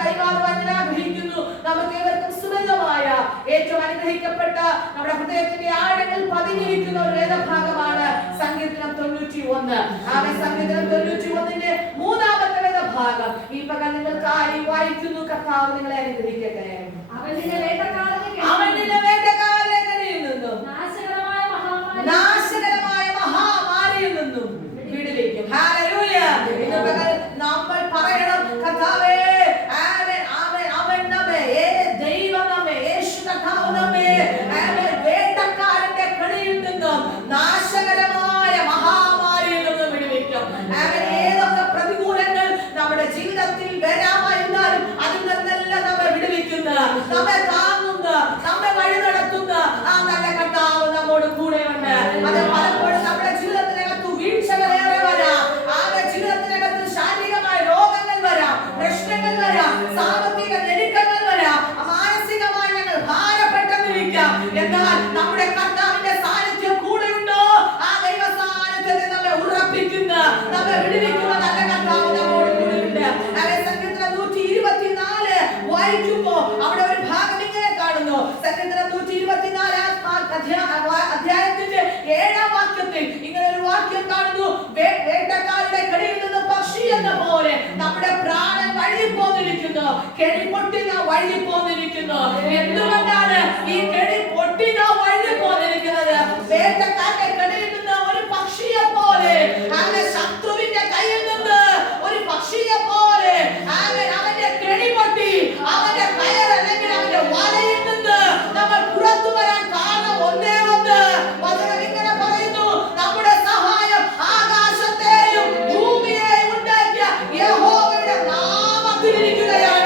കൈമാറുവാൻ ഞാൻ ആഗ്രഹിക്കുന്നു. നമുക്ക് ഏവർക്കും സുലഭമായ ഏറ്റവും അനുഗ്രഹിക്കപ്പെട്ട നമ്മുടെ ഹൃദയത്തിന്റെ ആഴങ്ങൾ പതിഞ്ഞിരിക്കുന്ന ഒരു വേദഭാഗമാണ് സങ്കീർത്തനം 91. സങ്കീർത്തനം 91ന്റെ 3-ാമത്തെ വേദഭാഗം ഈ പകൽ നിങ്ങൾക്കായി വായിക്കുന്നു. കർത്താവ് നിങ്ങളെ അനുഗ്രഹിക്കട്ടെ. അവൻ നിന്റെ വേട്ടക്കാരന്റെ കയ്യിൽ നിന്നും നാശകരമായ മഹാമാരിയിൽ നിന്നും വിടുവിക്കും. ഹല്ലേലൂയ. ഈ പകൽ നമ്മൾ പറയണം, കർത്താവേ, അവൻ നമ്മെ, ദൈവം നമ്മെ, യേശു കർത്താവ് നമ്മെ വേട്ടക്കാരന്റെ കയ്യിൽ നിന്നും നാശകരമായ മഹാമാരിയിൽ നിന്നും വിടുവിക്കും. ഏതൊക്കെ പ്രതികൂലങ്ങൾ നമ്മുടെ ജീവിതത്തിൽ വരാമായിരുന്നാലും അതിൽ നിന്നെല്ലാം നമ്മെ വിടുവിക്കുന്ന, നമ്മെ താങ്ങുന്ന, നമ്മെ വഴി നടത്തുന്ന ആ നല്ല കർത്താവ് നമ്മോട് കൂടെയുണ്ട്. അത് പലപ്പോഴും നമ്മുടെ ജീവിതത്തിനകത്ത് വീഴ്ചകളേറെ വരാം. ജീവിതത്തിനകത്ത് ശാരീരികമായ രോഗങ്ങൾ വരാം, പ്രശ്നങ്ങൾ വരാം, സാമ്പത്തിക ഞെരുക്കങ്ങൾ വരാം, മാനസികമായി ഞങ്ങൾ ഭാരപ്പെട്ടെന്നിരിക്കാം. എന്നാൽ നമ്മുടെ കർത്താവിന്റെ സാന്നിധ്യം കൂടെയുണ്ടോ? ആ ദൈവ സാന്നിധ്യത്തെ നമ്മെ ഉറപ്പിക്കുന്ന, നമ്മെ വിടുവിക്കുന്ന നല്ല കർത്താവ് നമ്മോട് കൂടെയുണ്ട്. സങ്കീർത്തനം 124 വായിക്കുമ്പോ അവിടെ ഒരു ഭാഗം ഇങ്ങനെ കാണുന്നു. സങ്കീർത്തനം 124 അധ്യായത്തിന്റെ 7-ാം വാക്യത്തിൽ ഇങ്ങനെ ഒരു വാക്യം കാണുന്നു. വേട്ടക്കാരുടെ കടിയിൽ നിന്ന് പക്ഷി എന്ന പോലെ നമ്മുടെ പ്രാണൻ വഴുതിപ്പോന്നിരിക്കുന്നു. കെടി പൊട്ടിന വഴുതിപ്പോന്നിരിക്കുന്നു. എന്തുകൊണ്ടാണ് ഈ കെടി പൊട്ടിന വഴുതിപ്പോന്നിരിക്കുന്നത്? വേട്ടക്കാരുടെ കടിയിൽ നിന്ന് ഒരു പക്ഷിയെ പോലെ, ശത്രുവിന്റെ കയ്യിൽ നിന്ന് ഒരു പക്ഷിയെ പോലെ അവന്റെ കെടി പൊട്ടി, അവന്റെ കയർ അല്ലെങ്കിൽ അവന്റെ വലയിൽ നിന്ന് നമ്മൾ പുറത്തു വരാൻ കാരണം ഒന്നേ ഒന്ന്. വചനം ഇങ്ങനെ പറയുന്നു, നമ്മുടെ സഹായം ആകാശത്തെയും ഭൂമിയെയും ഉണ്ടാക്കിയ യഹോവയുടെ നാമത്തിലിരിക്കുകയാണ്.